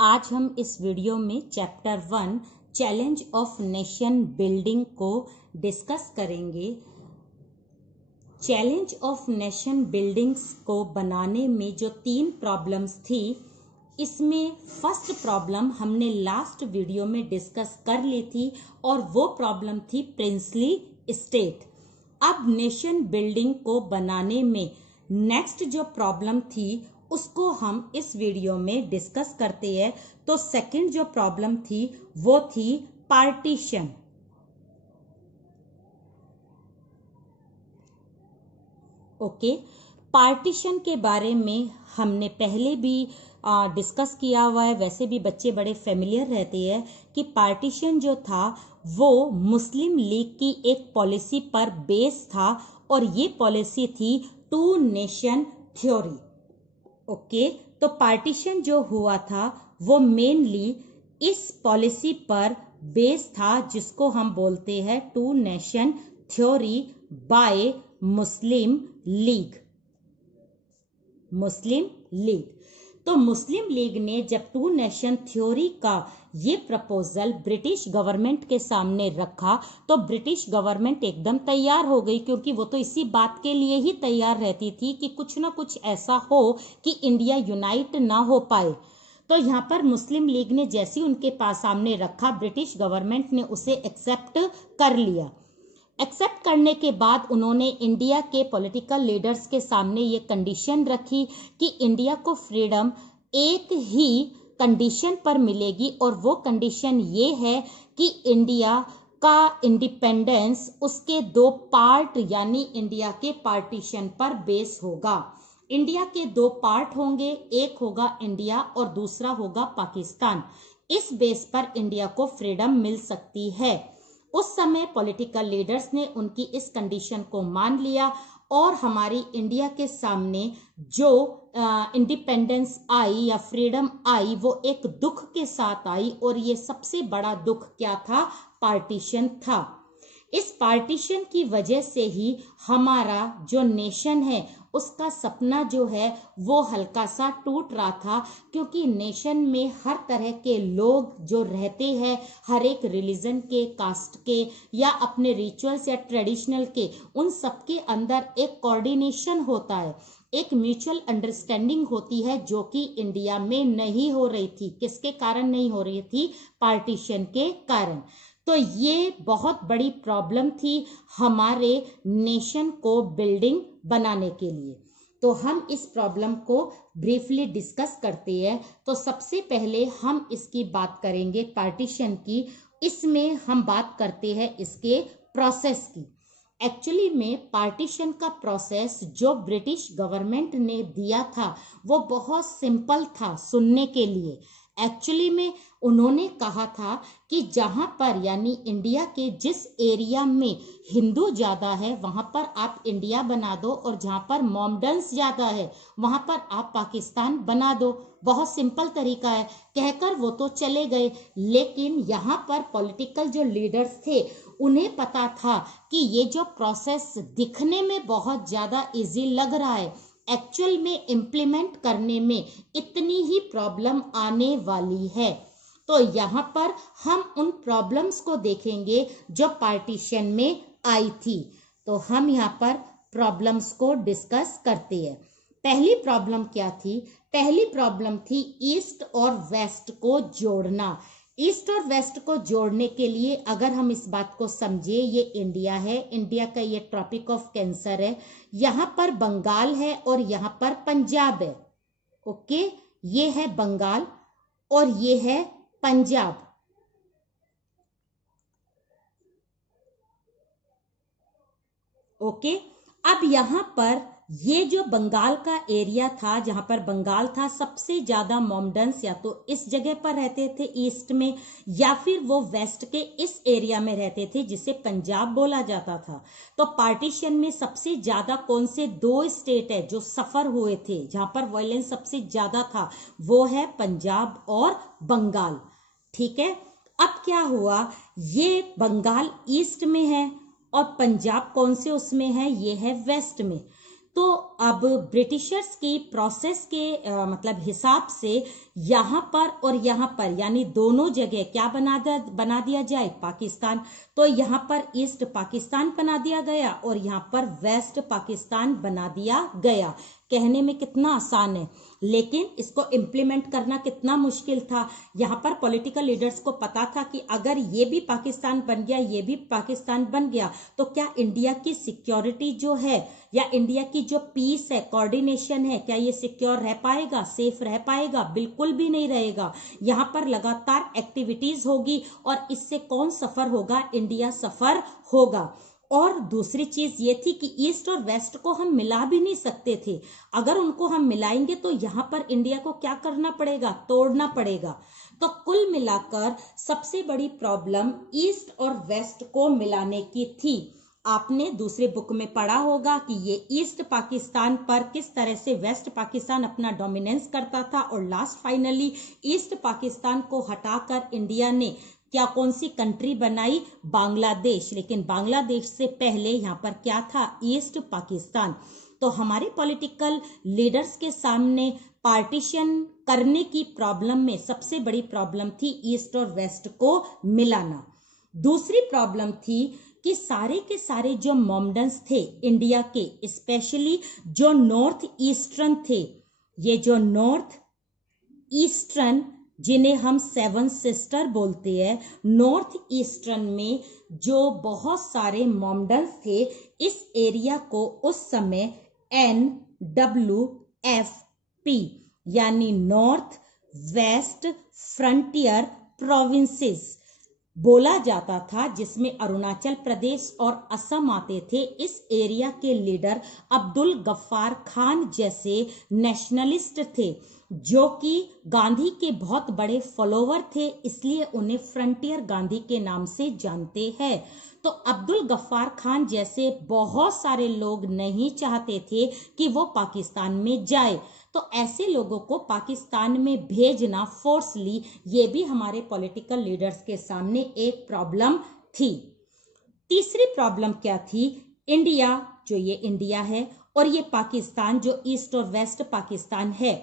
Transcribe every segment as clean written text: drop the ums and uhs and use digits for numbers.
आज हम इस वीडियो में chapter 1 challenge of nation building को डिस्कस करेंगे। चैलेंज ऑफ नेशन बिल्डिंग्स को बनाने में जो 3 प्रॉब्लम्स थी, इसमें फर्स्ट प्रॉब्लम हमने लास्ट वीडियो में डिस्कस कर ली थी और वो प्रॉब्लम थी प्रिंसली स्टेट। अब नेशन बिल्डिंग को बनाने में नेक्स्ट जो प्रॉब्लम थी उसको हम इस वीडियो में डिस्कस करते हैं। तो सेकंड जो प्रॉब्लम थी वो थी पार्टीशन। ओके, पार्टीशन के बारे में हमने पहले भी डिस्कस किया हुआ है। वैसे भी बच्चे बड़े फेमिलियर रहते हैं कि पार्टीशन जो था वो मुस्लिम लीग की एक पॉलिसी पर बेस था और ये पॉलिसी थी 2 नेशन थ्योरी। ओके, तो पार्टीशन जो हुआ था वो मेनली इस पॉलिसी पर बेस था जिसको हम बोलते हैं 2 nation theory by Muslim league. तो मुस्लिम लीग ने जब 2 नेशन थ्योरी का ये प्रपोजल ब्रिटिश गवर्नमेंट के सामने रखा तो ब्रिटिश गवर्नमेंट एकदम तैयार हो गई, क्योंकि वो तो इसी बात के लिए ही तैयार रहती थी कि कुछ ना कुछ ऐसा हो कि इंडिया यूनाइट ना हो पाए। तो यहाँ पर मुस्लिम लीग ने जैसे उनके पास सामने रखा, ब्रिटिश गवर्नमेंट ने उसे एक्सेप्ट कर लिया। एक्सेप्ट करने के बाद उन्होंने इंडिया के पॉलिटिकल लीडर्स के सामने ये कंडीशन रखी कि इंडिया को फ्रीडम एक ही कंडीशन पर मिलेगी और वो कंडीशन ये है कि इंडिया का इंडिपेंडेंस उसके 2 पार्ट यानी इंडिया के पार्टीशन पर बेस होगा। इंडिया के 2 पार्ट होंगे, एक होगा इंडिया और दूसरा होगा पाकिस्तान। इस बेस पर इंडिया को फ्रीडम मिल सकती है। उस समय पॉलिटिकल लीडर्स ने उनकी इस कंडीशन को मान लिया और हमारी इंडिया के सामने जो इंडिपेंडेंस आई या फ्रीडम आई वो एक दुख के साथ आई, और ये सबसे बड़ा दुख क्या था? पार्टीशन था। इस पार्टीशन की वजह से ही हमारा जो नेशन है उसका सपना जो है वो हल्का सा टूट रहा था, क्योंकि नेशन में हर तरह के लोग जो रहते हैं, हर एक रिलीजन के, कास्ट के या अपने रिचुअल्स या ट्रेडिशनल के, उन सबके अंदर एक कोऑर्डिनेशन होता है, एक म्यूचुअल अंडरस्टैंडिंग होती है, जो कि इंडिया में नहीं हो रही थी। किसके कारण नहीं हो रही थी? पार्टीशन के कारण। तो ये बहुत बड़ी प्रॉब्लम थी हमारे नेशन को बिल्डिंग बनाने के लिए। तो हम इस प्रॉब्लम को ब्रीफली डिस्कस करते हैं। तो सबसे पहले हम इसकी बात करेंगे पार्टीशन की। इसमें हम बात करते हैं इसके प्रोसेस की। एक्चुअली में पार्टीशन का प्रोसेस जो ब्रिटिश गवर्नमेंट ने दिया था वो बहुत सिंपल था सुनने के लिए। एक्चुअली में उन्होंने कहा था कि जहां पर यानी इंडिया के जिस एरिया में हिंदू ज्यादा है वहां पर आप इंडिया बना दो, और जहां पर मोमडन्स ज्यादा है वहां पर आप पाकिस्तान बना दो। बहुत सिंपल तरीका है। कहकर वो तो चले गए, लेकिन यहाँ पर पॉलिटिकल जो लीडर्स थे उन्हें पता था कि ये जो प्रोसेस दिखने में बहुत ज्यादा इजी लग रहा है, एक्चुअल में इम्प्लीमेंट करने में इतनी ही प्रॉब्लम आने वाली है। तो यहाँ पर हम उन प्रॉब्लम्स को देखेंगे जो पार्टीशन में आई थी। तो हम यहाँ पर प्रॉब्लम्स को डिस्कस करते हैं। पहली प्रॉब्लम क्या थी? पहली प्रॉब्लम थी ईस्ट और वेस्ट को जोड़ना। ईस्ट और वेस्ट को जोड़ने के लिए अगर हम इस बात को समझे, ये इंडिया है, इंडिया का ये ट्रॉपिक ऑफ कैंसर है, यहाँ पर बंगाल है और यहाँ पर पंजाब है। ओके, ये है बंगाल और ये है पंजाब। ओके, अब यहाँ पर ये जो बंगाल का एरिया था, जहां पर बंगाल था, सबसे ज्यादा मोमडन्स या तो इस जगह पर रहते थे ईस्ट में, या फिर वो वेस्ट के इस एरिया में रहते थे जिसे पंजाब बोला जाता था। तो पार्टीशन में सबसे ज्यादा कौन से 2 स्टेट है जो सफर हुए थे, जहां पर वायलेंस सबसे ज्यादा था, वो है पंजाब और बंगाल। ठीक है, अब क्या हुआ, ये बंगाल ईस्ट में है और पंजाब कौन से उसमें है? ये है वेस्ट में। तो अब ब्रिटिशर्स की प्रोसेस के मतलब हिसाब से यहाँ पर और यहाँ पर यानी दोनों जगह क्या बना दिया जाए, पाकिस्तान। तो यहाँ पर ईस्ट पाकिस्तान बना दिया गया और यहाँ पर वेस्ट पाकिस्तान बना दिया गया। कहने में कितना आसान है, लेकिन इसको इम्प्लीमेंट करना कितना मुश्किल था। यहाँ पर पॉलिटिकल लीडर्स को पता था कि अगर ये भी पाकिस्तान बन गया, ये भी पाकिस्तान बन गया, तो क्या इंडिया की सिक्योरिटी जो है या इंडिया की जो पीस है, कोऑर्डिनेशन है, क्या ये सिक्योर रह पाएगा, सेफ रह पाएगा? बिल्कुल भी नहीं रहेगा। यहाँ पर लगातार एक्टिविटीज होगी और इससे कौन सफर होगा? इंडिया सफर होगा। और दूसरी चीज ये थी कि ईस्ट और वेस्ट को हम मिला भी नहीं सकते थे। अगर उनको हम मिलाएंगे तो यहाँ पर इंडिया को क्या करना पड़ेगा? तोड़ना पड़ेगा। तो कुल मिलाकर सबसे बड़ी प्रॉब्लम ईस्ट और वेस्ट को मिलाने की थी। आपने दूसरे बुक में पढ़ा होगा कि ये ईस्ट पाकिस्तान पर किस तरह से वेस्ट पाकिस्तान अपना डोमिनेंस करता था और लास्ट फाइनली ईस्ट पाकिस्तान को हटाकर इंडिया ने क्या कौन सी कंट्री बनाई? बांग्लादेश। लेकिन बांग्लादेश से पहले यहाँ पर क्या था? ईस्ट पाकिस्तान। तो हमारे पॉलिटिकल लीडर्स के सामने पार्टीशन करने की प्रॉब्लम में सबसे बड़ी प्रॉब्लम थी ईस्ट और वेस्ट को मिलाना। दूसरी प्रॉब्लम थी कि सारे के सारे जो मोमडन्स थे इंडिया के, स्पेशली जो नॉर्थ ईस्टर्न थे, ये जो नॉर्थ ईस्टर्न जिन्हें हम सेवन सिस्टर बोलते हैं, नॉर्थ ईस्टर्न में जो बहुत सारे मोमडन्स थे, इस एरिया को उस समय NWFP यानी नॉर्थ वेस्ट फ्रंटियर प्रोविंसेस बोला जाता था, जिसमें अरुणाचल प्रदेश और असम आते थे। इस एरिया के लीडर अब्दुल गफ्फार खान जैसे नेशनलिस्ट थे, जो कि गांधी के बहुत बड़े फॉलोवर थे, इसलिए उन्हें फ्रंटियर गांधी के नाम से जानते हैं। तो अब्दुल गफ्फार खान जैसे बहुत सारे लोग नहीं चाहते थे कि वो पाकिस्तान में जाए, तो ऐसे लोगों को पाकिस्तान में भेजना फोर्सली, ये भी हमारे पॉलिटिकल लीडर्स के सामने एक प्रॉब्लम थी। तीसरी प्रॉब्लम क्या थी? इंडिया, जो ये इंडिया है, और ये पाकिस्तान जो ईस्ट और वेस्ट पाकिस्तान है,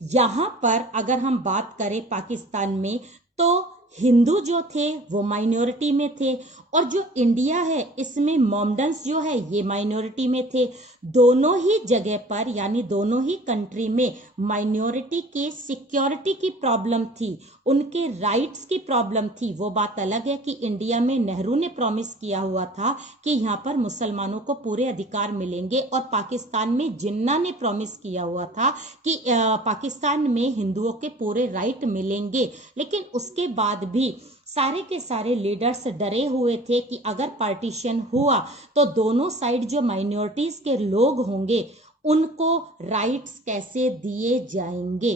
यहां पर अगर हम बात करें पाकिस्तान में, तो हिंदू जो थे वो माइनॉरिटी में थे, और जो इंडिया है इसमें मोमडन्स जो है ये माइनॉरिटी में थे। दोनों ही जगह पर यानी दोनों ही कंट्री में माइनॉरिटी के सिक्योरिटी की प्रॉब्लम थी, उनके राइट्स की प्रॉब्लम थी। वो बात अलग है कि इंडिया में नेहरू ने प्रॉमिस किया हुआ था कि यहाँ पर मुसलमानों को पूरे अधिकार मिलेंगे, और पाकिस्तान में जिन्ना ने प्रॉमिस किया हुआ था कि पाकिस्तान में हिंदुओं के पूरे राइट मिलेंगे। लेकिन उसके बाद भी सारे के सारे लीडर्स डरे हुए थे कि अगर पार्टीशन हुआ तो दोनों साइड जो माइनॉरिटीज के लोग होंगे उनको राइट्स कैसे दिए जाएंगे।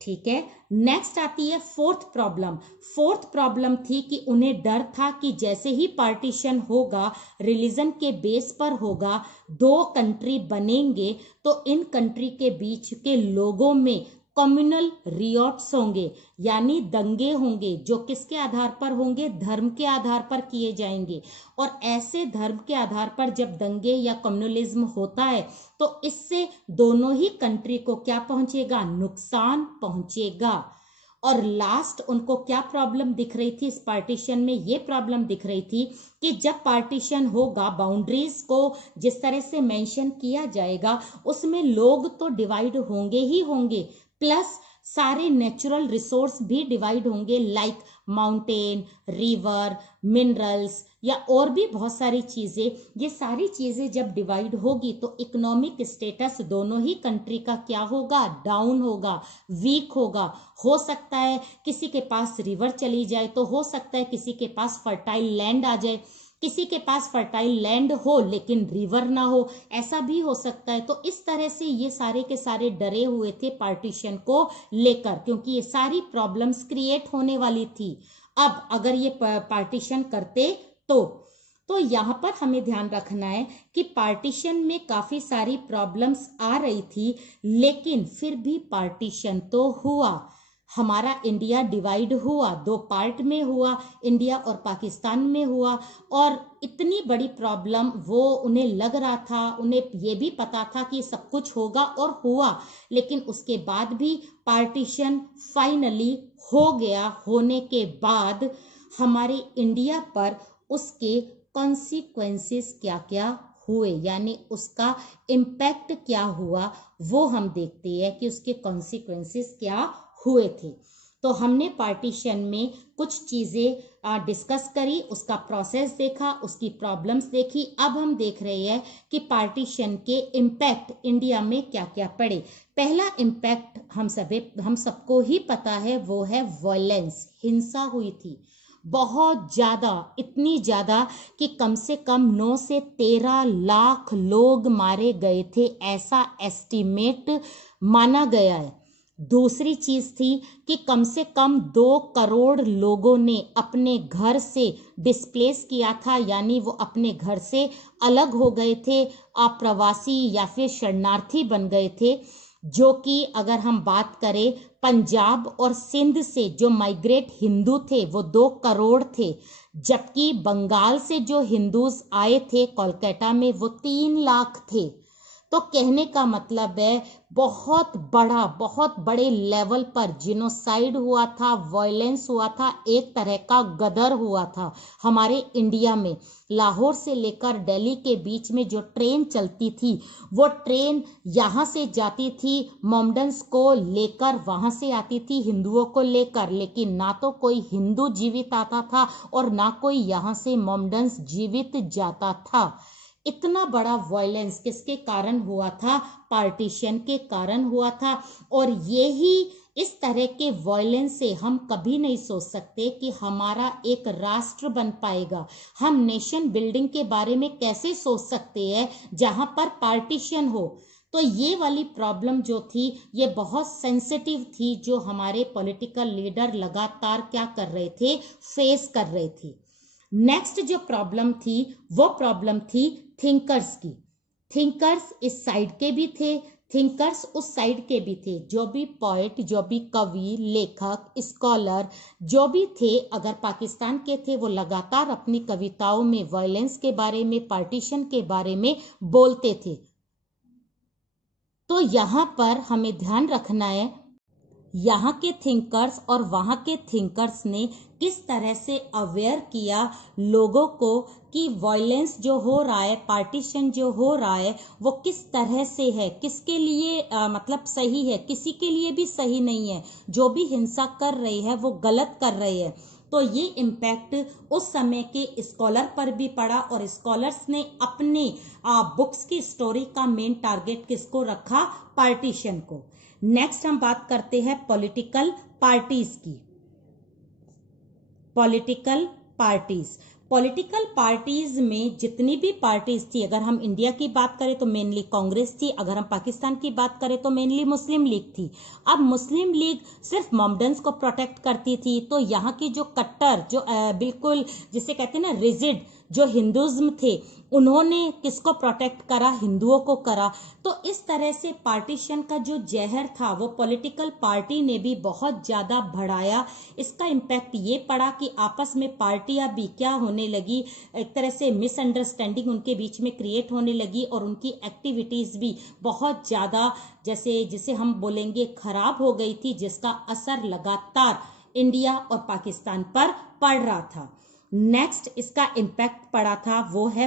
ठीक है, नेक्स्ट आती है फोर्थ प्रॉब्लम। फोर्थ प्रॉब्लम थी कि उन्हें डर था कि जैसे ही पार्टीशन होगा, रिलीजन के बेस पर होगा, दो कंट्री बनेंगे, तो इन कंट्री के बीच के लोगों में कम्युनल रियोट्स होंगे, यानी दंगे होंगे, जो किसके आधार पर होंगे? धर्म के आधार पर किए जाएंगे। और ऐसे धर्म के आधार पर जब दंगे या कम्युनलिज्म होता है तो इससे दोनों ही कंट्री को क्या पहुंचेगा? नुकसान पहुंचेगा। और लास्ट उनको क्या प्रॉब्लम दिख रही थी इस पार्टीशन में? ये प्रॉब्लम दिख रही थी कि जब पार्टीशन होगा, बाउंड्रीज को जिस तरह से मेंशन किया जाएगा, उसमें लोग तो डिवाइड होंगे ही होंगे, प्लस सारे नेचुरल रिसोर्स भी डिवाइड होंगे, लाइक माउंटेन, रिवर, मिनरल्स या और भी बहुत सारी चीजें। ये सारी चीजें जब डिवाइड होगी तो इकोनॉमिक स्टेटस दोनों ही कंट्री का क्या होगा? डाउन होगा, वीक होगा। हो सकता है किसी के पास रिवर चली जाए, तो हो सकता है किसी के पास फर्टाइल लैंड आ जाए, किसी के पास फर्टाइल लैंड हो लेकिन रिवर ना हो, ऐसा भी हो सकता है। तो इस तरह से ये सारे के सारे डरे हुए थे पार्टीशन को लेकर, क्योंकि ये सारी प्रॉब्लम्स क्रिएट होने वाली थी। अब अगर ये पार्टीशन करते तो यहाँ पर हमें ध्यान रखना है कि पार्टीशन में काफी सारी प्रॉब्लम्स आ रही थी, लेकिन फिर भी पार्टीशन तो हुआ। हमारा इंडिया डिवाइड हुआ, दो पार्ट में हुआ, इंडिया और पाकिस्तान में हुआ, और इतनी बड़ी प्रॉब्लम वो उन्हें लग रहा था, उन्हें ये भी पता था कि सब कुछ होगा और हुआ, लेकिन उसके बाद भी पार्टीशन फाइनली हो गया। होने के बाद हमारे इंडिया पर उसके कॉन्सिक्वेंसेस क्या क्या हुए, यानी उसका इम्पैक्ट क्या हुआ, वो हम देखते हैं कि उसके कॉन्सिक्वेंसेस क्या हुए थे। तो हमने पार्टीशन में कुछ चीज़ें डिस्कस करी, उसका प्रोसेस देखा, उसकी प्रॉब्लम्स देखी। अब हम देख रहे हैं कि पार्टीशन के इम्पैक्ट इंडिया में क्या क्या पड़े। पहला इम्पैक्ट हम सबको ही पता है, वो है वायलेंस, हिंसा हुई थी बहुत ज़्यादा, इतनी ज़्यादा कि कम से कम 9 से 13 लाख लोग मारे गए थे, ऐसा एस्टीमेट माना गया है। दूसरी चीज थी कि कम से कम 2 करोड़ लोगों ने अपने घर से डिस्प्लेस किया था, यानी वो अपने घर से अलग हो गए थे, अप्रवासी या फिर शरणार्थी बन गए थे। जो कि अगर हम बात करें पंजाब और सिंध से जो माइग्रेट हिंदू थे वो 2 करोड़ थे, जबकि बंगाल से जो हिंदूज आए थे कोलकाता में वो 3 लाख थे। तो कहने का मतलब है बहुत बड़े लेवल पर जिनोसाइड हुआ था, वायलेंस हुआ था, एक तरह का गदर हुआ था हमारे इंडिया में। लाहौर से लेकर दिल्ली के बीच में जो ट्रेन चलती थी, वो ट्रेन यहाँ से जाती थी मोमडन्स को लेकर, वहां से आती थी हिंदुओं को लेकर, लेकिन ना तो कोई हिंदू जीवित आता था और ना कोई यहाँ से मोमडन्स जीवित जाता था। इतना बड़ा वायलेंस किसके कारण हुआ था? पार्टीशन के कारण हुआ था। और यही इस तरह के वायलेंस से हम कभी नहीं सोच सकते कि हमारा एक राष्ट्र बन पाएगा। हम नेशन बिल्डिंग के बारे में कैसे सोच सकते हैं जहां पर पार्टीशन हो? तो ये वाली प्रॉब्लम जो थी ये बहुत सेंसिटिव थी, जो हमारे पॉलिटिकल लीडर लगातार क्या कर रहे थे? फेस कर रहे थे। नेक्स्ट जो प्रॉब्लम थी वो प्रॉब्लम थी थिंकर्स की। थिंकर्स इस साइड के भी थे, थिंकर्स उस साइड के भी थे। जो भी पोएट, जो भी कवि, लेखक, स्कॉलर जो भी थे, अगर पाकिस्तान के थे, वो लगातार अपनी कविताओं में वायलेंस के बारे में, पार्टीशन के बारे में बोलते थे। तो यहाँ पर हमें ध्यान रखना है यहाँ के थिंकर्स और वहाँ के थिंकर्स ने किस तरह से अवेयर किया लोगों को कि वायलेंस जो हो रहा है, पार्टीशन जो हो रहा है, वो किस तरह से है, किसके लिए मतलब सही है, किसी के लिए भी सही नहीं है। जो भी हिंसा कर रही है वो गलत कर रही है। तो ये इम्पैक्ट उस समय के स्कॉलर पर भी पड़ा और स्कॉलर्स ने अपने बुक्स की स्टोरी का मेन टारगेट किसको रखा? पार्टीशन को। नेक्स्ट हम बात करते हैं पॉलिटिकल पार्टीज की। पॉलिटिकल पार्टीज में जितनी भी पार्टीज थी, अगर हम इंडिया की बात करें तो मेनली कांग्रेस थी, अगर हम पाकिस्तान की बात करें तो मेनली मुस्लिम लीग थी। अब मुस्लिम लीग सिर्फ मोमडन्स को प्रोटेक्ट करती थी, तो यहाँ की जो कट्टर, जो बिल्कुल जिसे कहते हैं ना रिजिड, जो हिंदुज्म थे, उन्होंने किसको प्रोटेक्ट करा? हिंदुओं को करा। तो इस तरह से पार्टीशन का जो जहर था वो पॉलिटिकल पार्टी ने भी बहुत ज्यादा बढ़ाया। इसका इम्पैक्ट ये पड़ा कि आपस में पार्टियां भी क्या होने लगी, एक तरह से मिसअंडरस्टैंडिंग उनके बीच में क्रिएट होने लगी और उनकी एक्टिविटीज भी बहुत ज्यादा, जैसे जिसे हम बोलेंगे, खराब हो गई थी, जिसका असर लगातार इंडिया और पाकिस्तान पर पड़ रहा था। नेक्स्ट इसका इम्पैक्ट पड़ा था वो है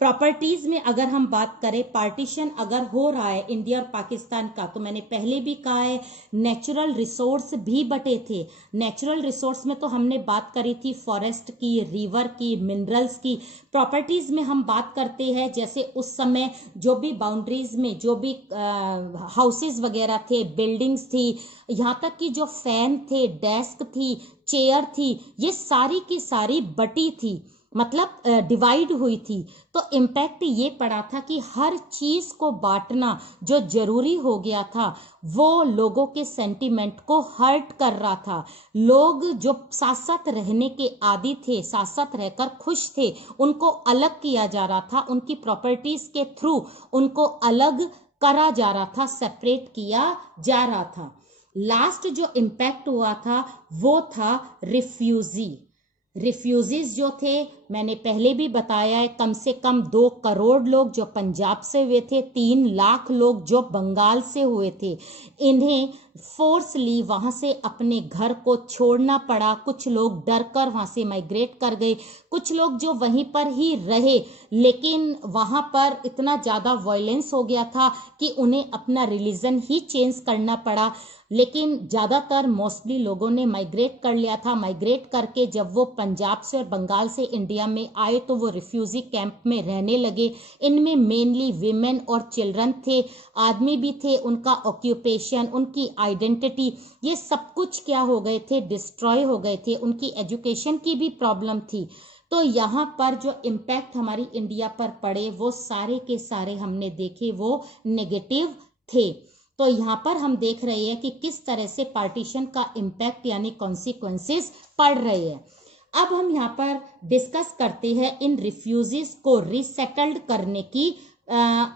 प्रॉपर्टीज में अगर हम बात करें, पार्टीशन अगर हो रहा है इंडिया और पाकिस्तान का, तो मैंने पहले भी कहा है नेचुरल रिसोर्स भी बटे थे। नेचुरल रिसोर्स में तो हमने बात करी थी फॉरेस्ट की, रिवर की, मिनरल्स की। प्रॉपर्टीज में हम बात करते हैं जैसे उस समय जो भी बाउंड्रीज में जो भी हाउसेस वगैरह थे, बिल्डिंग्स थी, यहाँ तक कि जो फैन थे, डेस्क थी, चेयर थी, ये सारी की सारी बटी थी, मतलब डिवाइड हुई थी। तो इम्पैक्ट ये पड़ा था कि हर चीज को बांटना जो जरूरी हो गया था वो लोगों के सेंटीमेंट को हर्ट कर रहा था। लोग जो साथ साथ रहने के आदी थे, साथ साथ रहकर खुश थे, उनको अलग किया जा रहा था, उनकी प्रॉपर्टीज के थ्रू उनको अलग करा जा रहा था, सेपरेट किया जा रहा था। लास्ट जो इम्पैक्ट हुआ था वो था रिफ्यूजीज जो थे, मैंने पहले भी बताया है, कम से कम 2 करोड़ लोग जो पंजाब से हुए थे, 3 लाख लोग जो बंगाल से हुए थे, इन्हें फोर्सली वहां से अपने घर को छोड़ना पड़ा। कुछ लोग डर कर वहां से माइग्रेट कर गए, कुछ लोग जो वहीं पर ही रहे, लेकिन वहां पर इतना ज्यादा वायलेंस हो गया था कि उन्हें अपना रिलीजन ही चेंज करना पड़ा। लेकिन ज्यादातर मोस्टली लोगों ने माइग्रेट कर लिया था। माइग्रेट करके जब वो पंजाब से और बंगाल से इंडिया में आए तो वो रिफ्यूजी कैंप में रहने लगे। इनमें मेनली विमेन और चिल्ड्रन थे, आदमी भी थे। उनका ऑक्यूपेशन, उनकी आइडेंटिटी, ये सब कुछ क्या हो गए थे, डिस्ट्रॉय हो गए थे। उनकी एजुकेशन की भी प्रॉब्लम थी। तो यहाँ पर जो इम्पैक्ट हमारी इंडिया पर पड़े वो सारे के सारे हमने देखे, वो नेगेटिव थे। तो यहाँ पर हम देख रहे हैं कि किस तरह से पार्टीशन का इम्पैक्ट यानी कॉन्सिक्वेंसेस पड़ रहे हैं। अब हम यहाँ पर डिस्कस करते हैं इन रिफ्यूजीज को रिसेटल्ड करने की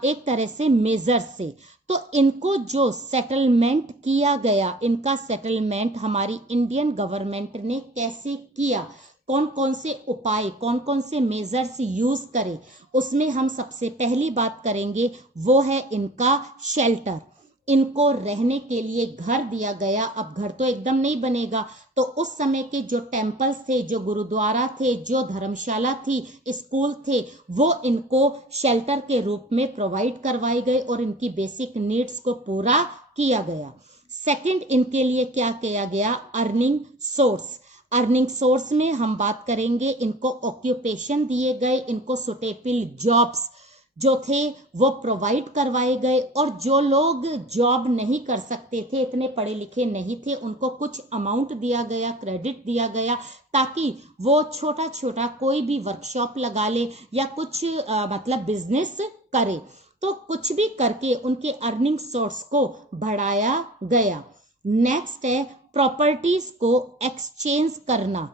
एक तरह से मेजर से। तो इनको जो सेटलमेंट किया गया, इनका सेटलमेंट हमारी इंडियन गवर्नमेंट ने कैसे किया, कौन कौन से उपाय, कौन कौन से मेजर्स यूज करें, उसमें हम सबसे पहली बात करेंगे वो है इनका शेल्टर। इनको रहने के लिए घर दिया गया। अब घर तो एकदम नहीं बनेगा, तो उस समय के जो टेम्पल्स थे, जो गुरुद्वारा थे, जो धर्मशाला थी, स्कूल थे, वो इनको शेल्टर के रूप में प्रोवाइड करवाए गए और इनकी बेसिक नीड्स को पूरा किया गया। सेकंड, इनके लिए क्या किया गया, अर्निंग सोर्स। अर्निंग सोर्स में हम बात करेंगे, इनको ऑक्यूपेशन दिए गए, इनको सुटेबल जॉब्स जो थे वो प्रोवाइड करवाए गए। और जो लोग जॉब नहीं कर सकते थे, इतने पढ़े लिखे नहीं थे, उनको कुछ अमाउंट दिया गया, क्रेडिट दिया गया, ताकि वो छोटा छोटा कोई भी वर्कशॉप लगा ले या कुछ मतलब बिजनेस करे। तो कुछ भी करके उनके अर्निंग सोर्स को बढ़ाया गया। नेक्स्ट है प्रॉपर्टीज को एक्सचेंज करना,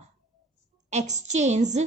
एक्सचेंज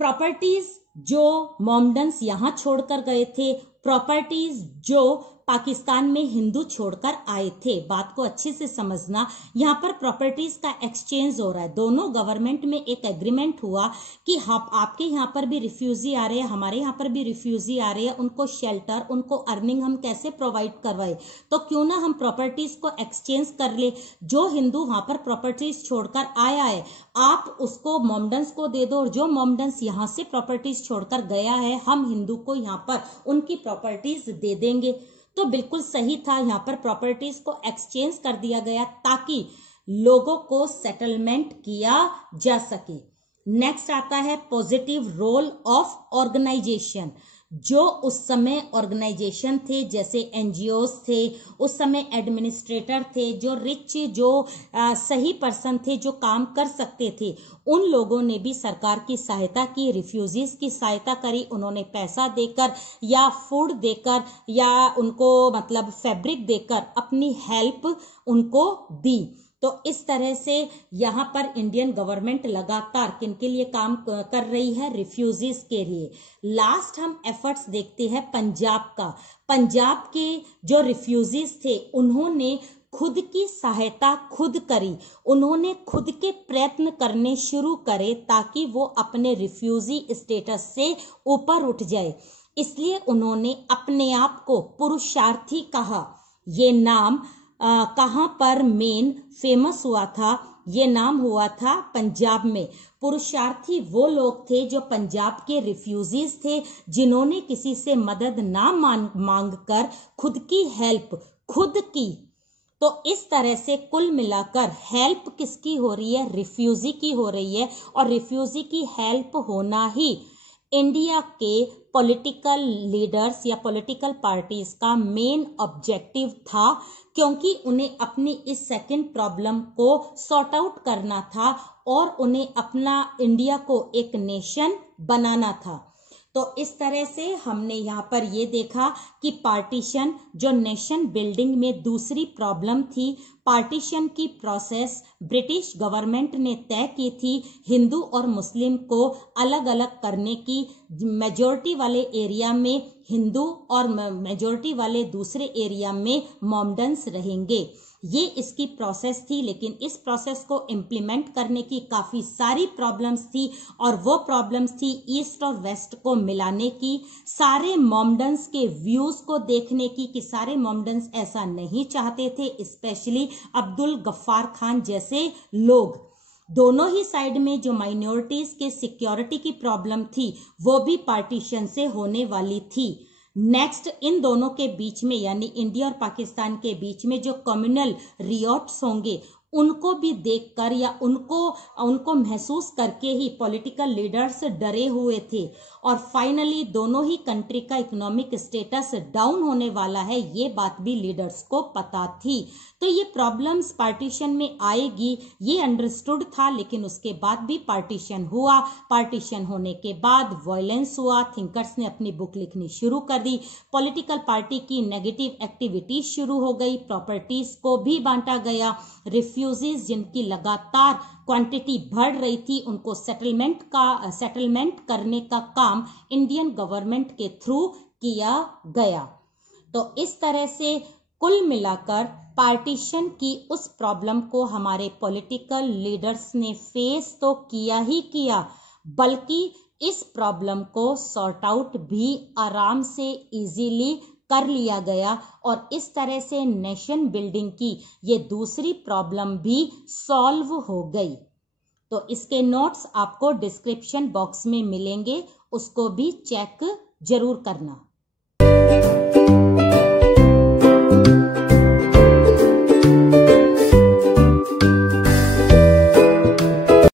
प्रॉपर्टीज जो मोमडन्स यहां छोड़कर गए थे, प्रॉपर्टीज जो पाकिस्तान में हिंदू छोड़कर आए थे। बात को अच्छे से समझना, यहाँ पर प्रॉपर्टीज का एक्सचेंज हो रहा है। दोनों गवर्नमेंट में एक एग्रीमेंट हुआ कि आपके यहाँ पर भी रिफ्यूजी आ रहे हैं, हमारे यहाँ पर भी रिफ्यूजी आ रहे हैं, उनको शेल्टर, उनको अर्निंग हम कैसे प्रोवाइड करवाए, तो क्यों ना हम प्रॉपर्टीज को एक्सचेंज कर ले। जो हिंदू वहां पर प्रॉपर्टीज छोड़कर आया है, आप उसको मोमडन्स को दे दो, और जो मोमडन्स यहाँ से प्रॉपर्टीज छोड़कर गया है, हम हिंदू को यहाँ पर उनकी प्रॉपर्टीज दे देंगे। तो बिल्कुल सही था, यहाँ पर प्रॉपर्टीज को एक्सचेंज कर दिया गया ताकि लोगों को सेटलमेंट किया जा सके। नेक्स्ट आता है पॉजिटिव रोल ऑफ ऑर्गेनाइजेशन। जो उस समय ऑर्गेनाइजेशन थे, जैसे एनजीओस थे, उस समय एडमिनिस्ट्रेटर थे, जो रिच, जो सही पर्सन थे, जो काम कर सकते थे, उन लोगों ने भी सरकार की सहायता की, रिफ्यूजीज की सहायता करी। उन्होंने पैसा देकर या फूड देकर या उनको मतलब फैब्रिक देकर अपनी हेल्प उनको दी। तो इस तरह से यहाँ पर इंडियन गवर्नमेंट लगातार किनके लिए काम कर रही है, रिफ्यूजीज के लिए। लास्ट हम एफर्ट्स देखते हैं पंजाब का। पंजाब के जो रिफ्यूजीज थे, उन्होंने खुद की सहायता खुद करी, उन्होंने खुद के प्रयत्न करने शुरू करे ताकि वो अपने रिफ्यूजी स्टेटस से ऊपर उठ जाए। इसलिए उन्होंने अपने आप को पुरुषार्थी कहा। ये नाम कहाँ पर मेन फेमस हुआ था, ये नाम हुआ था पंजाब में। पुरुषार्थी वो लोग थे जो पंजाब के रिफ्यूजीज थे, जिन्होंने किसी से मदद ना मांग कर खुद की हेल्प खुद की। तो इस तरह से कुल मिलाकर हेल्प किसकी हो रही है, रिफ्यूजी की हो रही है। और रिफ्यूजी की हेल्प होना ही इंडिया के पॉलिटिकल लीडर्स या पॉलिटिकल पार्टीज का मेन ऑब्जेक्टिव था, क्योंकि उन्हें अपनी इस सेकंड प्रॉब्लम को सॉर्ट आउट करना था और उन्हें अपना इंडिया को एक नेशन बनाना था। तो इस तरह से हमने यहाँ पर ये देखा कि पार्टीशन जो नेशन बिल्डिंग में दूसरी प्रॉब्लम थी, पार्टीशन की प्रोसेस ब्रिटिश गवर्नमेंट ने तय की थी हिंदू और मुस्लिम को अलग अलग करने की। मेजॉरिटी वाले एरिया में हिंदू और मेजॉरिटी वाले दूसरे एरिया में मोमडन्स रहेंगे। ये इसकी प्रोसेस थी, लेकिन इस प्रोसेस को इम्प्लीमेंट करने की काफी सारी प्रॉब्लम्स थी और वो प्रॉब्लम्स थी ईस्ट और वेस्ट को मिलाने की, सारे मोमडन्स के व्यूज को देखने की कि सारे मोमडन्स ऐसा नहीं चाहते थे, स्पेशली अब्दुल गफ्फार खान जैसे लोग। दोनों ही साइड में जो माइनॉरिटीज के सिक्योरिटी की प्रॉब्लम थी वो भी पार्टीशन से होने वाली थी। नेक्स्ट, इन दोनों के बीच में यानी इंडिया और पाकिस्तान के बीच में जो कम्युनल रियोट्स होंगे उनको भी देखकर या उनको महसूस करके ही पॉलिटिकल लीडर्स डरे हुए थे और फाइनली दोनों ही कंट्री का इकोनॉमिक स्टेटस डाउन होने वाला है, ये बात भी लीडर्स को पता थी। तो ये प्रॉब्लम्स पार्टीशन में आएगी ये अंडरस्टूड था, लेकिन उसके बाद भी पार्टीशन हुआ। पार्टीशन होने के बाद वायलेंस हुआ, थिंकर्स ने अपनी बुक लिखनी शुरू कर दी, पॉलिटिकल पार्टी की नेगेटिव एक्टिविटीज शुरू हो गई, प्रॉपर्टीज को भी बांटा गया, रिफ्यूजीज जिनकी लगातार क्वांटिटी बढ़ रही थी उनको सेटलमेंट करने का काम इंडियन गवर्नमेंट के थ्रू किया गया। तो इस तरह से कुल मिलाकर पार्टीशन की उस प्रॉब्लम को हमारे पॉलिटिकल लीडर्स ने फेस तो किया ही किया, बल्कि इस प्रॉब्लम को सॉर्ट आउट भी आराम से इजीली कर लिया गया और इस तरह से नेशन बिल्डिंग की ये दूसरी प्रॉब्लम भी सॉल्व हो गई। तो इसके नोट्स आपको डिस्क्रिप्शन बॉक्स में मिलेंगे, उसको भी चेक जरूर करना।